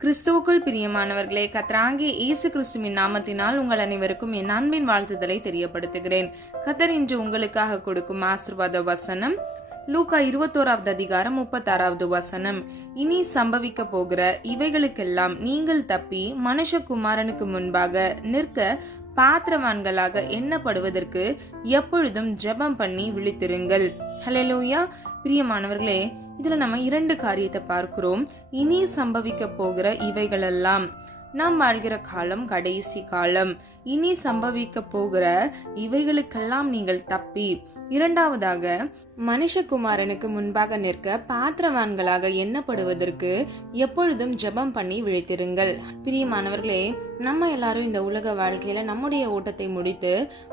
கிறிஸ்துவுக்குள் பிரியமானவர்களே, கர்த்தராகிய இயேசு கிறிஸ்துவின் நாமத்தினால் உங்கள் அனைவருக்கும் என் அன்பின் வாழ்த்துதலை தெரியப்படுத்துகிறேன். கர்த்தர் இன்று உங்களுக்காக கொடுக்கும் ஆசீர்வாத வசனம் லூக்கா 21வது அதிகாரம் 36வது வசனம். இனி சம்பவிக்க போகிற இவைகளுக்கெல்லாம் நீங்கள் தப்பி மனுஷகுமாரனுக்கு முன்பாக நிற்க பாத்திரவான்களாக எண்ணப்படுவதற்கு எப்பொழுதும் ஜெபம் பண்ணி விழித்திருங்கள். ஹல்லேலூயா. பிரியமானவர்களே, இதுல நம்ம 2 காரியத்தை பார்க்கிறோம். இனி சம்பவிக்க போகிற இவைகளெல்லாம், நாம் வாழ்கிற காலம் கடைசி காலம். இனி சம்பவிக்க போகிற இவைகளுக்கெல்லாம் நீங்கள் தப்பி, இரண்டாவதாக மனுஷகுமாரனுக்கு முன்பாக நிற்க பாத்திரவான்களாக எண்ணப்படுவதற்கு எப்பொழுதும் ஜெபம் பண்ணி விழித்திருங்கள். பிரியமானவர்களே, நம்ம எல்லாரும் இந்த உலக வாழ்க்கையில நம்முடைய ஓட்டத்தை முடித்து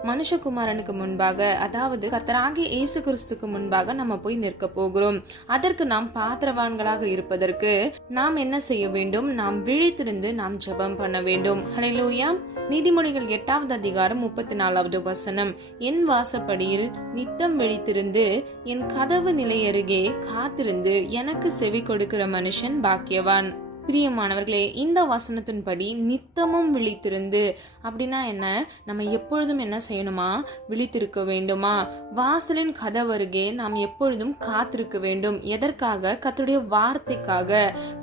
மனுஷகுமாரனுக்கு முன்பாக, அதாவது கர்த்தராகிய இயேசு கிறிஸ்துக்கு முன்பாக நம்ம போய் நிற்க போகிறோம். அதற்கு நாம் பாத்திரவான்களாக இருப்பதற்கு நாம் என்ன செய்ய வேண்டும்? நாம் விழித்திருந்து நாம் ஜெபம் பண்ண வேண்டும். ஹல்லேலூயா. நீதிமொழிகள் 8வது அதிகாரம் 34வது வசனம். என் வாசப்படியில் நித்தம் விழித்திருந்து என் கதவு நிலை அருகே காத்திருந்து எனக்கு செவி கொடுக்கிற மனுஷன் பாக்கியவான். பிரியமானவர்களே, இந்த வசனத்தின்படி நித்தமும் விழித்திருந்து அப்படின்னா என்ன? நம்ம எப்பொழுதும் என்ன செய்யணுமா? விழித்திருக்க வேண்டுமா? வாசலின் கதவருகே நாம் எப்பொழுதும் காத்திருக்க வேண்டும். எதற்காக? கர்த்தருடைய வார்த்தைக்காக.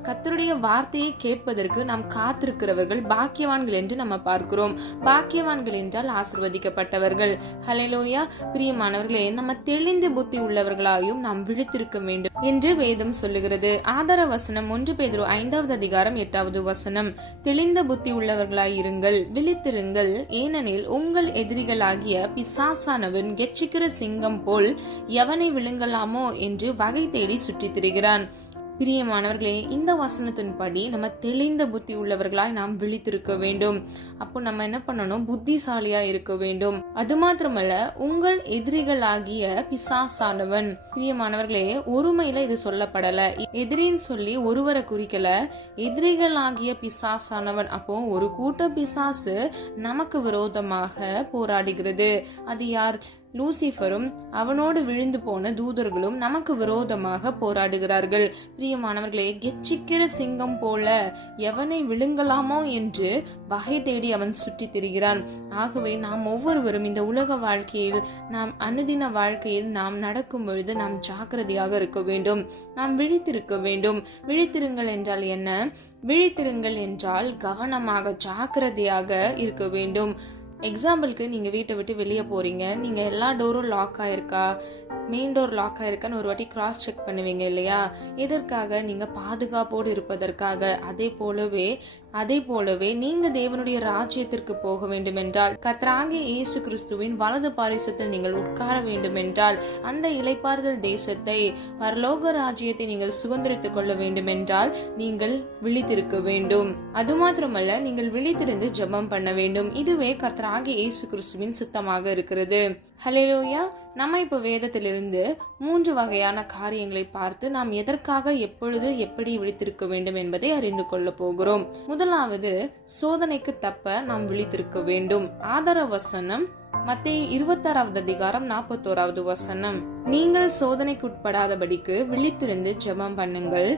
கர்த்தருடைய வார்த்தையை கேட்பதற்கு நாம் காத்திருக்கிறவர்கள் பாக்கியவான்கள் என்று நம்ம பார்க்கிறோம். பாக்கியவான்கள் என்றால் ஆசீர்வதிக்கப்பட்டவர்கள். ஹல்லேலூயா. பிரியமானவர்களே, நம்ம தெளிந்த புத்தி உள்ளவர்களாயும் நாம் விழித்திருக்க வேண்டும் என்று வேதம் சொல்லுகிறது. ஆதார வசனம் 1 பேதுரு 5வது அதிகாரம் 8வது வசனம். தெளிந்த புத்தி உள்ளவர்களாய் இருங்கள், விழித்திருங்கள், ஏனெனில் உங்கள் எதிரிகளாகிய பிசாசானவன் கெர்ச்சிக்கிற சிங்கம் போல் எவனை விழுங்கலாமோ என்று வகை தேடி சுற்றித் திரிகிறான். பிரியமானவர்களே, இந்த வசனத்தின்படி நம்ம தெளிந்த புத்தி உள்ளவர்களாய் நாம் விழித்திருக்க வேண்டும். அப்போ நம்ம என்ன பண்ணணும்? புத்திசாலியா இருக்க வேண்டும். அது மாத்திரமல்ல, உங்கள் எதிரிகளாகிய பிசாசானவன். பிரியமானவர்களே, ஒருமையில இது சொல்லப்படல. எதிரின்னு சொல்லி ஒருவரை குறிக்கல. எதிரிகளாகிய பிசாசானவன். அப்போ ஒரு கூட்ட பிசாசு நமக்கு விரோதமாக போராடுகிறது. அது யார்? லூசிஃபரும் அவனோடு விழுந்து போன தூதர்களும் நமக்கு விரோதமாக போராடுகிறார்கள். பிரியமானவர்களே, கெர்ச்சிக்கிற சிங்கம் போல எவனை விழுங்கலாமோ என்று வகை தேடி அவன் சுற்றி திரிகிறான். ஆகவே நாம் ஒவ்வொருவரும் இந்த உலக வாழ்க்கையில், நாம் அனுதின வாழ்க்கையில் நாம் நடக்கும் பொழுது நாம் ஜாக்கிரதையாக இருக்க வேண்டும். நாம் விழித்திருக்க வேண்டும். விழித்திருங்கள் என்றால் என்ன? விழித்திருங்கள் என்றால் கவனமாக, ஜாக்கிரதையாக இருக்க வேண்டும். எக்ஸாம்பிளுக்கு, நீங்கள் வீட்டை விட்டு வெளியே போகிறீங்க, நீங்கள் எல்லா டோரும் லாக் ஆகிருக்கா, மெயின் டோர் லாக் ஆகிருக்கான்னு ஒரு வாட்டி கிராஸ் செக் பண்ணுவீங்க இல்லையா? எதற்காக? நீங்கள் பாதுகாப்போடு இருப்பதற்காக. அதே போலவே நீங்கள் தேவனுடைய ராஜ்யத்திற்கு போக வேண்டும் என்றால், கர்த்தராகிய இயேசு கிறிஸ்துவின் வலது பாரிசத்தில் நீங்கள் உட்கார வேண்டும் என்றால், அந்த இளைப்பாறுதல் தேசத்தை, பரலோக ராஜ்யத்தை நீங்கள் சுதந்திரித்துக் கொள்ள வேண்டும் என்றால் நீங்கள் விழித்திருக்க வேண்டும். அது மாத்திரமல்ல, நீங்கள் விழித்திருந்து ஜெபம் பண்ண வேண்டும். இதுவே கர்த்தராகிய இயேசு கிறிஸ்துவின் சித்தமாக இருக்கிறது. ஹல்லேலூயா. நம்ம இப்போ வேதத்திலிருந்து 3 வகையான காரியங்களை பார்த்து நாம் எதற்காக, எப்பொழுது, எப்படி விழித்திருக்க வேண்டும் என்பதை அறிந்து கொள்ள போகிறோம். முதலாவது, சோதனைக்கு தப்ப நாம் விழித்திருக்க வேண்டும். ஆதார வசனம் மத்தேயு 26வது அதிகாரம் 41வது வசனம். நீங்கள் சோதனைக்கு உட்படாதபடிக்கு விழித்திருந்து ஜெபம் பண்ணுங்கள்.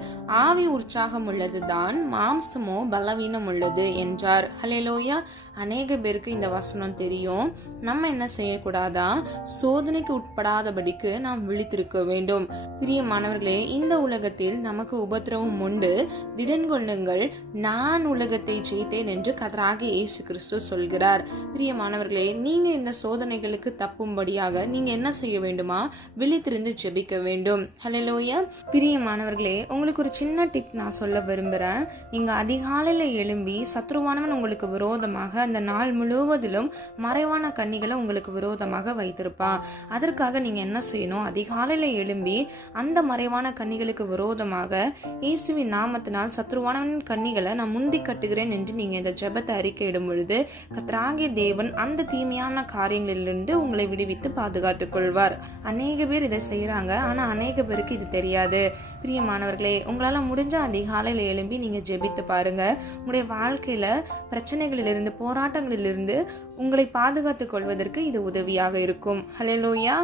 ஆவி உற்சாகம் உள்ளதுதான், மாம்சமோ பலவீனம் உள்ளது என்றார். ஹல்லேலூயா. அநேக பேருக்கு இந்த வசனம் தெரியும். நம்ம என்ன செய்யக்கூடாதா? சோதனைக்கு உட்படாதபடிக்கு நாம் விழித்திருக்க வேண்டும். பிரியமானவர்களே, இந்த உலகத்தில் நமக்கு உபத்திரவம் உண்டு, திடன் கொள்ளுங்கள், நான் உலகத்தை ஜெயித்தேன் என்று கர்த்தராகிய இயேசு கிறிஸ்து சொல்கிறார். பிரியமானவர்களே, நீங்க இந்த சோதனைகளுக்கு தப்பும்படியாக நீங்க என்ன செய்ய வேண்டுமா? விழித்திருந்து ஜெபிக்க வேண்டும். ஹல்லேலூயா. பிரியமானவர்களே, உங்களுக்கு ஒரு சின்ன டிப் நான் சொல்ல விரும்புறேன். நீங்க அதிகாலையில எழும்பி, சத்ருவானவன் உங்களுக்கு விரோதமாக அந்த நாள் முழுவதிலும் மறைவான கண்ணிகளை உங்களுக்கு விரோதமாக வைத்திருப்பான். அதற்காக நீங்க என்ன செய்யணும்? அதிகாலையில எழும்பி அந்த மறைவான கண்ணிகளுக்கு விரோதமாக இயேசுவின் நாமத்தினால் சத்ருவானவனின் கண்ணிகளை நான் முந்தி கட்டுகிறேன் என்று நீங்க இந்த ஜெபத்தை அறிக்கையிடும் பொழுது கர்த்தராகிய தேவன் அந்த தீமையான காரியங்களிலிருந்து உங்களை விடுவித்து பாதுகாத்துக் கொள்வார். அநேக பேர் இதை செய்யறாங்க, ஆனா அநேக பேருக்கு இது தெரியாது. பிரியமானவர்களே, உங்களால முடிஞ்ச அதிகாலையில எழும்பி நீங்க ஜெபித்து பாருங்க. உங்களுடைய வாழ்க்கையில பிரச்சனைகளிலிருந்து, போராட்டங்களிலிருந்து உங்களை பாதுகாத்துக் கொள்வதற்கு இது உதவியாக இருக்கும். ஹல்லேலூயா.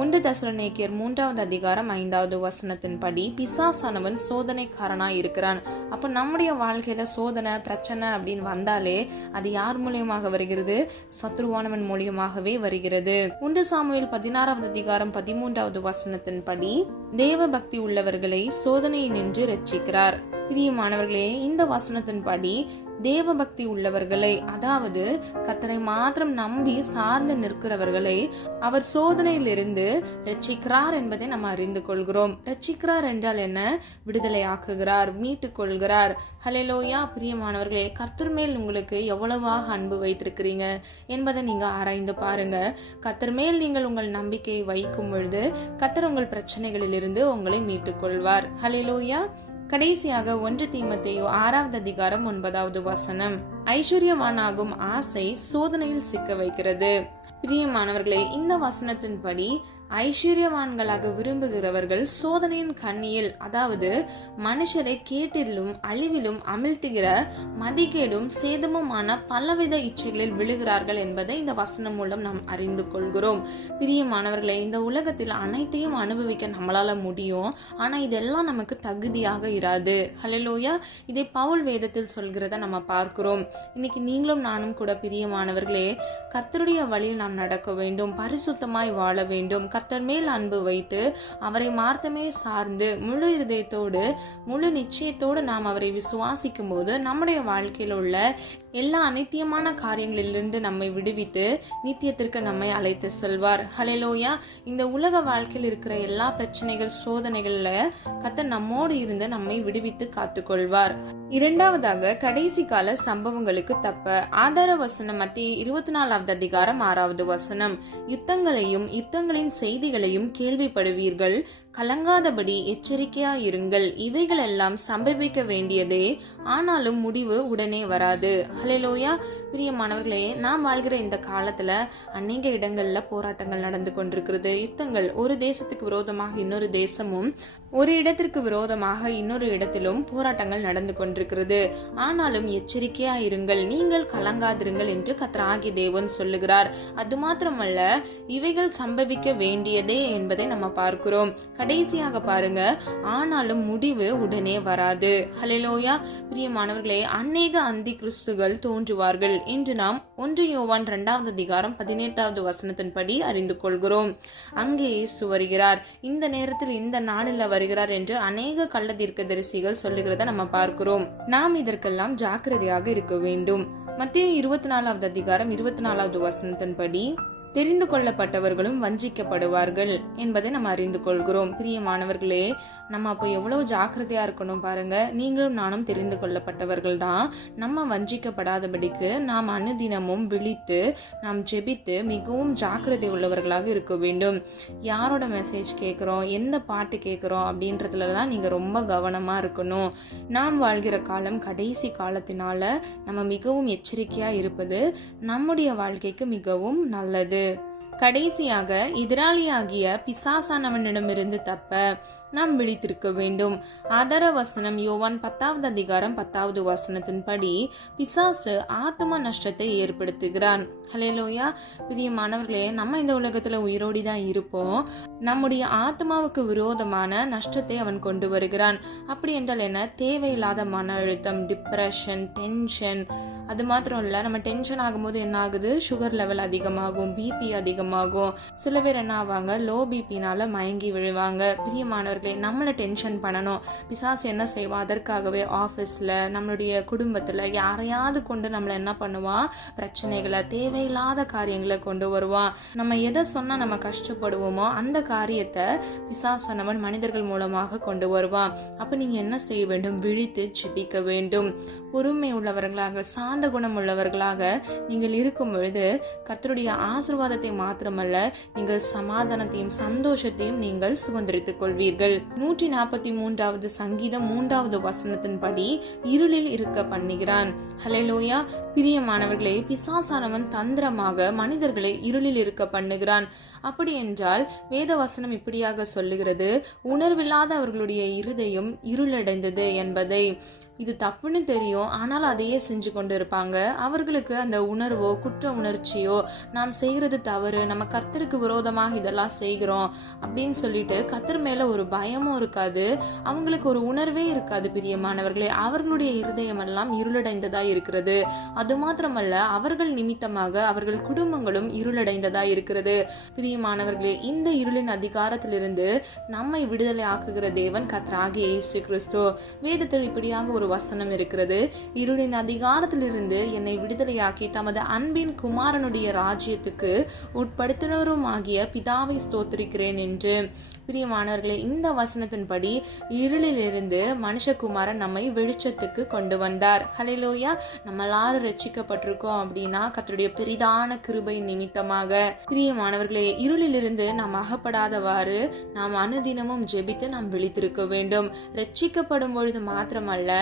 1 தெசலோனிக்கேயர் 3வது அதிகாரம் 5வது வசனத்தின்படி பிசாசானவன் சோதனைக்காரனாய் இருக்கிறான். அப்ப நம்முடைய வாழ்க்கையில சோதனை பிரச்சனை அப்படின்னு வந்தாலே அது யார் மூலியமாக வருகிறது? சத்ருவானவன் மூலியமாகவே வருகிறது. 1 சாமுவேல் 16வது அதிகாரம் 13வது வசனத்தின்படி தேவ பக்தி உள்ளவர்களை சோதனையை நின்று ரட்சிக்கிறார். பிரியமானவர்களே, இந்த வசனத்தின்படி தேவ பக்தி உள்ளவர்களை, அதாவது கர்த்தரை மாத்திரம் நம்பி சார்ந்து நிற்கிறவர்களை அவர் சோதனையிலிருந்து ரட்சிக்கிறார் என்பதை நம்ம அறிந்து கொள்கிறோம். ரட்சிக்கிறார் என்றால் என்ன? விடுதலை ஆக்குகிறார், மீட்டுக் கொள்கிறார். ஹல்லேலூயா. பிரியமானவர்களே, கர்த்தர் மேல் உங்களுக்கு எவ்வளவாக அன்பு வைத்திருக்கிறீங்க என்பதை நீங்க ஆராய்ந்து பாருங்க. கர்த்தர் மேல் நீங்கள் உங்கள் நம்பிக்கையை வைக்கும் பொழுது கர்த்தர் உங்கள் பிரச்சனைகளிலிருந்து உங்களை மீட்டுக் கொள்வார். ஹல்லேலூயா. கடைசியாக 1 தீமோத்தேயு 6வது அதிகாரம் 9வது வசனம், ஐஸ்வர்யவானாகும் ஆசை சோதனையில் சிக்க வைக்கிறது. பிரியமானவர்களே, இந்த வசனத்தின்படி ஐஸ்வர்யவான்களாக விரும்புகிறவர்கள் சோதனையின் கண்ணியில், அதாவது மனுஷரை கேட்டிலும் அழிவிலும் அமிழ்த்துகிற மதிகேடும் சேதமுமான பலவித இச்சைகளில் விழுகிறார்கள் என்பதை இந்த வசனம் மூலம் நாம் அறிந்து கொள்கிறோம். பிரியமானவர்களே, இந்த உலகத்தில் அனைத்தையும் அனுபவிக்க நம்மளால முடியும், ஆனா இதெல்லாம் நமக்கு தகுதியாக இராது. ஹல்லேலூயா. இதை பவுல் வேதத்தில் சொல்கிறத நம்ம பார்க்கிறோம். இன்னைக்கு நீங்களும் நானும் கூட பிரியமானவர்களே, கர்த்தருடைய வழியில் நாம் நடக்க வேண்டும், பரிசுத்தமாய் வாழ வேண்டும். கர்த்தர் மேல் அன்பு வைத்து அவரை மார்த்தமே சார்ந்து முழு இருதயத்தோடு முழு நிச்சயத்தோடு நாம் அவரை விசுவாசிக்கும் போது நம்முடைய வாழ்க்கையில் உள்ள எல்லா அநித்தியமான காரியங்களிலிருந்து நம்மை விடுவித்து நித்தியத்திற்கு நம்மை அழைத்து செல்வார். ஹல்லேலூயா. இந்த உலக வாழ்க்கையில் இருக்கிற எல்லா பிரச்சனைகள் சோதனைகள்ல கர்த்தர் நம்மோடு இருந்து நம்மை விடுவித்து காத்துக்கொள்வார். இரண்டாவதாக, கடைசி கால சம்பவங்களுக்கு தப்ப ஆதார வசனம் மத்திய 24வது அதிகாரம் 6வது வசனம், யுத்தங்களையும் யுத்தங்களின் செய்திகளையும் கேள்விப்படுவீர்கள், கலங்காதபடி எச்சரிக்கையாயிருங்கள், இவைகள் எல்லாம் சம்பவிக்க வேண்டியதே, ஆனாலும் முடிவு உடனே வராது. ஹல்லேலூயா. பிரியமானவர்களே, நாம் வாழ்கிற இந்த காலத்துல அநேக இடங்கள்ல போராட்டங்கள் நடந்து கொண்டிருக்கிறது. யுத்தங்கள், ஒரு தேசத்துக்கு விரோதமாக இன்னொரு தேசமும், ஒரு இடத்திற்கு விரோதமாக இன்னொரு இடத்திலும் போராட்டங்கள் நடந்து கொண்டிருக்கிறது. ஆனாலும் எச்சரிக்கையாயிருங்கள், நீங்கள் கலங்காதிருங்கள் என்று கர்த்தராகிய தேவன் சொல்லுகிறார். அது மாத்திரமல்ல, இவைகள் சம்பவிக்க வேண்டியதே என்பதை நம்ம பார்க்கிறோம். கடைசியாக பாருங்க, ஆனாலும் முடிவு உடனே வராது. ஹல்லேலூயா. பிரியமானவர்களே, அநேக அந்தி கிறிஸ்துகள் தோன்றுவார்கள் என்று நாம் 1 யோவான் 2வது அதிகாரம் 18வது வசனத்தின்படி அறிந்து கொள்கிறோம். அங்கே இயேசு வருகிறார், இந்த நேரத்தில் இந்த நாளில் வருகிறார் என்று அநேக கள்ள தீர்க்கதரிசிகள் சொல்லுகிறத நம்ம பார்க்கிறோம். நாம் இதற்கெல்லாம் ஜாக்கிரதையாக இருக்க வேண்டும். மத்தேயு 24வது அதிகாரம் 24வது வசனத்தின்படி தெரிந்து கொள்ளப்பட்டவர்களும் வஞ்சிக்கப்படுவார்கள் என்பதை நம்ம அறிந்து கொள்கிறோம். பிரியமானவர்களே, நம்ம அப்போ எவ்வளவு ஜாக்கிரதையா இருக்கணும் பாருங்க. நீங்களும் நானும் தெரிந்து கொள்ளப்பட்டவர்கள் தான். நம்ம வஞ்சிக்கப்படாதபடிக்கு நாம் அனுதினமும் விழித்து நாம் ஜெபித்து மிகவும் ஜாக்கிரதை உள்ளவர்களாக இருக்க வேண்டும். யாரோட மெசேஜ் கேட்குறோம், எந்த பாட்டு கேட்குறோம் அப்படின்றதுலலாம் நீங்க ரொம்ப கவனமா இருக்கணும். நாம் வாழ்கிற காலம் கடைசி காலத்தினால நம்ம மிகவும் எச்சரிக்கையா இருப்பது நம்முடைய வாழ்க்கைக்கு மிகவும் நல்லது. கடைசியாக, எதிராளியாகிய பிசாசானவனிடமிருந்து தப்ப நாம் விழித்திருக்க வேண்டும். ஆதார வசனம் யோவான் 10வது அதிகாரம் 10வது வசனத்தின்படி பிசாசு ஆத்ம நஷ்டத்தை ஏற்படுத்துகிறான். ஹல்லேலூயா. பிரியமானவர்களே, நம்ம இந்த உலகத்துல உயிரோடி தான் இருப்போம். நம்முடைய ஆத்மாவுக்கு விரோதமான நஷ்டத்தை அவன் கொண்டு வருகிறான். அப்படி என்றால் என்ன? தேவையில்லாத மன அழுத்தம், டிப்ரெஷன், டென்ஷன். அது மாத்திரம் இல்ல, நம்ம டென்ஷன் ஆகும்போது என்ன ஆகுது? சுகர் லெவல் அதிகமாகும், பிபி அதிகமாகும். சில பேர் என்ன ஆவாங்க? லோ பிபினால மயங்கி விழுவாங்க. பிரியமானவர்களே, நம்மளை டென்ஷன் பண்ணணும். பிசாசு என்ன செய்வான்? அதற்காகவே ஆஃபீஸ்ல, நம்மளுடைய குடும்பத்துல யாரையாவது கொண்டு நம்மளை என்ன பண்ணுவான்? பிரச்சனைகளை, தேவையில்லாத காரியங்களை கொண்டு வருவான். நம்ம எதை சொன்னா நம்ம கஷ்டப்படுவோமோ அந்த காரியத்தை பிசாசானவன் மனிதர்கள் மூலமாக கொண்டு வருவான். அப்ப நீங்க என்ன செய்ய வேண்டும்? விழித்து ஜெபிக்க வேண்டும். பொறுமை உள்ளவர்களாக, சாந்த குணம் உள்ளவர்களாக நீங்கள் இருக்கும் பொழுது கர்த்தருடைய ஆசீர்வாதத்தை மாத்திரமல்ல, நீங்கள் சமாதானத்தையும் சந்தோஷத்தையும் நீங்கள் சுதந்திரித்துக் கொள்வீர்கள். 143வது சங்கீதம் 3வது வசனத்தின்படி இருளில் இருக்க பண்ணுகிறான். ஹல்லேலூயா. பிரியமானவர்களே, பிசாசானவன் தந்திரமாக மனிதர்களை இருளில் இருக்க பண்ணுகிறான். அப்படி என்றால் வேத வசனம் இப்படியாக சொல்லுகிறது, உணர்வில்லாத அவர்களுடைய இருதயம் இருளடைந்தது என்பதை. இது தப்புன்னு தெரியும், ஆனால் அதையே செஞ்சு கொண்டு இருப்பாங்க. அவர்களுக்கு அந்த உணர்வோ குற்ற உணர்ச்சியோ, நாம் செய்கிறது தவறு, நம்ம கர்த்தருக்கு விரோதமாக இதெல்லாம் செய்கிறோம் அப்படின்னு சொல்லிட்டு கர்த்தர் மேல ஒரு பயமும் இருக்காது, அவங்களுக்கு ஒரு உணர்வே இருக்காது. பிரியமானவர்களே, அவர்களுடைய இருதயம் எல்லாம் இருளடைந்ததா இருக்கிறது. அது மாத்திரமல்ல, அவர்கள் நிமித்தமாக அவர்கள் குடும்பங்களும் இருளடைந்ததா இருக்கிறது. பிரியமானவர்களே, இந்த இருளின் அதிகாரத்திலிருந்து நம்மை விடுதலை ஆக்குகிற தேவன் கர்த்தராகிய இயேசு கிறிஸ்து. வேதத்தில் இப்படியாக ஒரு வசனம் இருக்கிறது, இருளின் அதிகாரத்திலிருந்து என்னை விடுதலையாக்கி தமது அன்பின் குமாரனுடைய ராஜ்யத்துக்கு உட்படுத்தினருமாகிய பிதாவை ஸ்தோத்திரிக்கிறேன் என்று. பிரியமானவர்களே, இந்த வசனத்தின்படி இருளிலிருந்து மனுஷகுமாரன் நம்மை வெளிச்சத்துக்கு கொண்டு வந்தார். ஹல்லேலூயா. நம்ம எல்லாரும் ரட்சிக்கப்பட்டிருக்கோம் அப்படின்னா கர்த்தருடைய பெரிதான கிருபை நிமித்தமாக. பிரியமானவர்களே, இருளிலிருந்து நாம் அகப்படாதவாறு நாம் அனுதினமும் ஜெபித்து நாம் விழித்திருக்க வேண்டும். ரட்சிக்கப்படும் பொழுது மாத்திரமல்ல,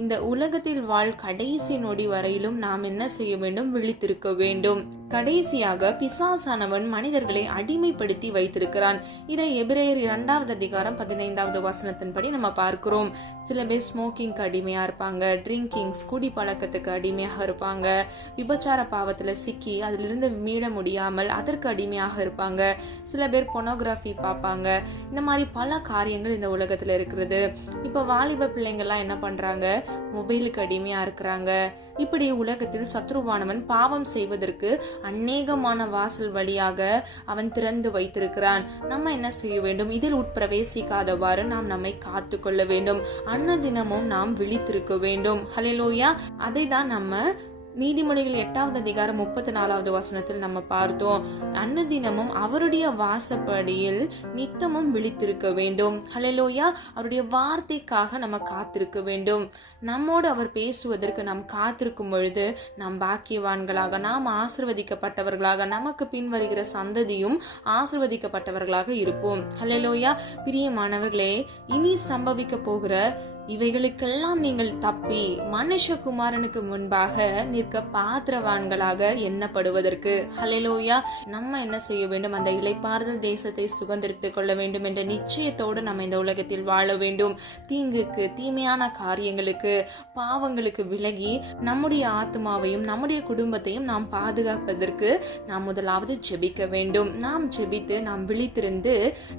இந்த உலகத்தில் வாழ் கடைசி நொடி வரையிலும் நாம் என்ன செய்ய வேண்டும்? விழித்திருக்க வேண்டும். கடைசியாக பிசாசானவன் மனிதர்களை அடிமைப்படுத்தி வைத்திருக்கிறான். இதை எபிரேயர் 2வது அதிகாரம் 15வது வசனத்தின்படி நம்ம பார்க்கிறோம். சில பேர் ஸ்மோக்கிங்க்கு அடிமையா இருப்பாங்க, ட்ரிங்கிங்ஸ் குடி பழக்கத்துக்கு அடிமையாக இருப்பாங்க, விபச்சார பாவத்துல சிக்கி அதிலிருந்து மீள முடியாமல் அதற்கு அடிமையாக இருப்பாங்க. சில பேர் பொனோகிராஃபி பார்ப்பாங்க. இந்த மாதிரி பல காரியங்கள் இந்த உலகத்துல இருக்கிறது. இப்ப வாலிப பிள்ளைங்கள்லாம் என்ன பண்றாங்க? மொபைலுக்கு அடிமையா இருக்கிறாங்க. இப்படி உலகத்தில் சத்ருவானவன் பாவம் செய்வதற்கு அநேகமான வாசல் வழியாக அவன் திறந்து வைத்திருக்கிறான். நம்ம என்ன செய்ய வேண்டும்? இதில் உட்பிரவேசிக்காதவாறு நாம் நம்மை காத்து கொள்ள வேண்டும். அன்னதினமும் நாம் விழித்திருக்க வேண்டும். ஹல்லேலூயா. அதை தான் நம்ம நீதிமொழிகள் 8வது அதிகாரம் 34வது வசனத்தில் நம்ம பார்த்தோம். அன்னதினமும் அவருடைய வாசப்படியில் நித்தமும் விழித்திருக்க வேண்டும். ஹல்லேலூயா. அவருடைய வார்த்தைக்காக நம்ம காத்திருக்க வேண்டும். நம்மோடு அவர் பேசுவதற்கு நாம் காத்திருக்கும் பொழுது நாம் பாக்கியவான்களாக, நாம் ஆசீர்வதிக்கப்பட்டவர்களாக, நமக்கு பின் வருகிற சந்ததியும் ஆசீர்வதிக்கப்பட்டவர்களாக இருப்போம். ஹல்லேலூயா. பிரியமானவர்களே, இனி சம்பவிக்க போகிற இவைகளுக்கெல்லாம் நீங்கள் தப்பி மனுஷகுமாரனுக்கு முன்பாக நிற்க பாத்திரவான்களாக எண்ணப்படுவதற்கு. ஹல்லேலூயா. நம்ம என்ன செய்ய வேண்டும்? அந்த இளைப்பாறுதல் தேசத்தை சுதந்திரித்துக் கொள்ள வேண்டும் என்ற நிச்சயத்தோடு நம்ம இந்த உலகத்தில் வாழ வேண்டும். தீங்குக்கு, தீமையான காரியங்களுக்கு, பாவங்களுக்கு விலகி நம்முடைய ஆத்மாவையும் நம்முடைய குடும்பத்தையும் நாம் பாதுகாப்பதற்கு நாம் முதலாவது ஜெபிக்க வேண்டும். நாம் ஜெபித்து நாம் விழித்திருந்து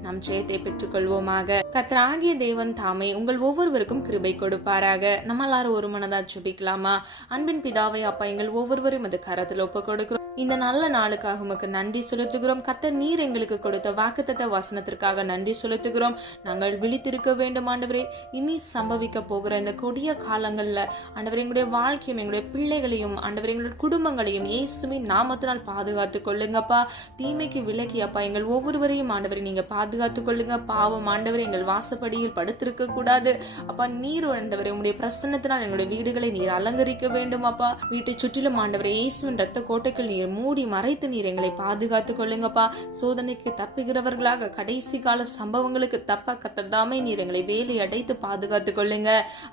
நாம் ஜெயத்தை பெற்றுக் கொள்வோமாக. கர்த்தராகிய தேவன் தாமே உங்கள் ஒவ்வொருவருக்கும் கிருபை கொடுப்பாராக. நம்ம எல்லாரும் ஒரு மனதா ஜெபிக்கலாமா? அன்பின் பிதாவை அப்பா, எங்கள் ஒவ்வொருவரும் அது கரத்தில் ஒப்பு கொடுக்கிறோம். இந்த நல்ல நாளுக்காக உமக்கு நன்றி செலுத்துகிறோம். கர்த்தர் நீர் எங்களுக்கு கொடுத்த வாக்குத்தத்த வசனத்திற்காக நன்றி செலுத்துகிறோம். நாங்கள் விழித்திருக்க வேண்டும் ஆண்டவரே. இனி சம்பவிக்க போகிற இந்த கொடிய காலங்கள்ல ஆண்டவரே, எங்களுடைய வாழ்க்கையும் எங்களுடைய பிள்ளைகளையும் ஆண்டவரே எங்களுடைய குடும்பங்களையும் இயேசுவின் நாமத்தினால் பாதுகாத்துக் கொள்ளுங்கப்பா. தீமைக்கு விலக்கி அப்பா எங்கள் ஒவ்வொருவரையும் ஆண்டவரை நீங்க பாதுகாத்துக் கொள்ளுங்க. பாவம் ஆண்டவரை எங்கள் வாசப்படியில் படுத்திருக்க கூடாது அப்பா. நீர் ஆண்டவரே உங்களுடைய பிரசன்னத்தினால் எங்களுடைய வீடுகளை நீர் அலங்கரிக்க வேண்டும் அப்பா. வீட்டை சுற்றிலும் ஆண்டவரே இயேசுவின் ரத்த கோட்டைக்குள் நீர் மூடி மறைத்து நீர் எங்களை பாதுகாத்துக் கொள்ளுங்கப்பா. சோதனைக்கு தப்புகிறவர்களாக, கடைசி கால சம்பவங்களுக்கு தப்ப கத்ததாமே நீர் எங்களை வேலை அடைத்து பாதுகாத்துக் கொள்ளுங்க.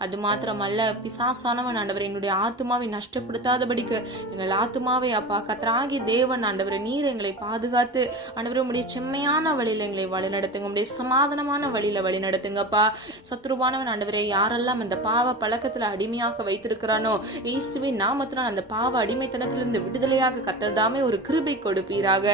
அது மாத்திரமல்ல, பிசாசானவன் ஆண்டவரை என்னுடைய ஆத்மாவை நஷ்டப்படுத்தாதபடிக்கு எங்கள் ஆத்மாவை அப்பா கர்த்தராகிய தேவன் ஆண்டவரை நீர் எங்களை பாதுகாத்து ஆண்டவரை உங்களுடைய செம்மையான வழியில எங்களை வழிநடத்துங்க. உங்களுடைய சமாதானமான வழியில வழி நடத்துங்கப்பா. சத்ருவானவன் ஆண்டவரை யாரெல்லாம் அந்த பாவ பழக்கத்துல அடிமையாக வைத்திருக்கிறானோ இயேசுவின் நாமத்தினால் அந்த பாவ அடிமைத்தனத்திலிருந்து விடுதலையாக கர்த்தர்தாமே ஒரு கிருபை கொடுப்பீராக.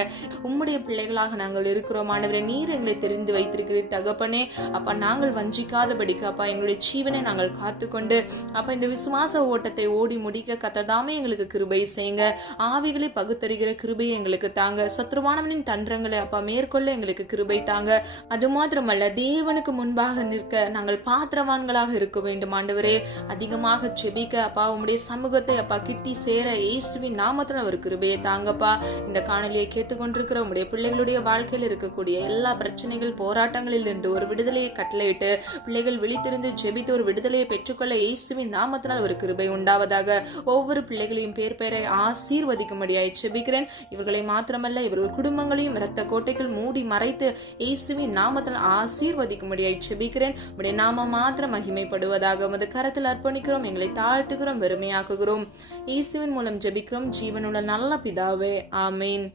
உம்முடைய பிள்ளைகளாக நாங்கள் இருக்கிறோம் ஆண்டவரே. நீர் எங்களை தெரிந்து வைத்திருக்கிறீர் தகப்பனே. அப்பா, நாங்கள் வஞ்சிக்காதபடிக்கு அப்பா எங்களுடைய ஜீவனை நாங்கள் காத்துக்கொண்டு அப்பா இந்த விசுவாச ஓட்டத்தை ஓடி முடிக்க கர்த்தர்தாமே எங்களுக்கு கிருபை செய்யுங்க. ஆவிகளை பகுத்தறிகிற கிருபையை எங்களுக்கு தாங்க. சத்ருவானவனின் தந்திரங்களை அப்பா மேற்கொள்ள எங்களுக்கு கிருபை தாங்க. அது மாத்திரமல்ல, தேவனுக்கு முன்பாக நிற்க நாங்கள் பாத்திரவான்களாக இருக்க வேண்டும் ஆண்டவரே. அதிகமாக ஜெபிக்க அப்பா உம்முடைய சமூகத்தை அப்பா கிட்டி சேர இயேசுவின் நாமத்துல ஒரு கிருபையை தாங்கப்பா. இந்த காணொலியை கேட்டுக்கொண்டிருக்கிற உம்முடைய பிள்ளைகளுடைய வாழ்க்கையில் இருக்கக்கூடிய எல்லா பிரச்சனைகள், போராட்டங்களில் இருந்து ஒரு விடுதலையை கட்டளையிட்டு பிள்ளைகள் விழித்திருந்து ஜெபித்து ஒரு விடுதலையை பெற்றுக்கொள்ள இயேசுவின் நாமத்தினால் ஒரு கிருபை உண்டாவதாக. ஒவ்வொரு பிள்ளைகளையும் பேர் பெயரை ஆசீர்வதிக்கும்படியாய் ஜெபிக்கிறேன். இவர்களை மாத்திரமல்ல, இவர்கள் குடும்பங்களையும் இரத்த கோட்டைகள் மூடி மறைத்து இயேசுவின் நாமத்தில் ஆசீர்வதிக்கும்படியாய் ஜெபிக்கிறேன். உம்முடைய நாமம் மாத்திரம் மகிமைப்படுவதாக உமது கரத்தில் அர்ப்பணிக்கிறோம். எங்களை தாழ்த்துகிறோம், வெறுமையாக்குகிறோம். இயேசுவின் மூலம் ஜெபிக்கிறோம் ஜீவனுள்ள நல்ல பிதாவே, ஆமீன்.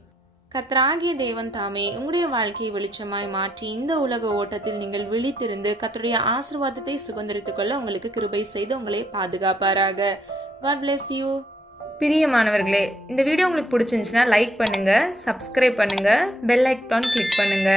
கர்த்தராகிய தேவன் தாமே உங்களுடைய வாழ்க்கையை வெளிச்சமாய் மாற்றி இந்த உலக ஓட்டத்தில் நீங்கள் விழித்திருந்து கர்த்தருடைய ஆசீர்வாதத்தை சுதந்திரித்துக் கொள்ள உங்களுக்கு கிருபை செய்து உங்களை பாதுகாப்பாராக. God bless you. பிரியமானவர்களே, இந்த வீடியோ உங்களுக்கு பிடிச்சிருந்துச்சுன்னா லைக் பண்ணுங்க, சப்ஸ்கிரைப் பண்ணுங்க, பெல் ஐக்கான் கிளிக் பண்ணுங்க.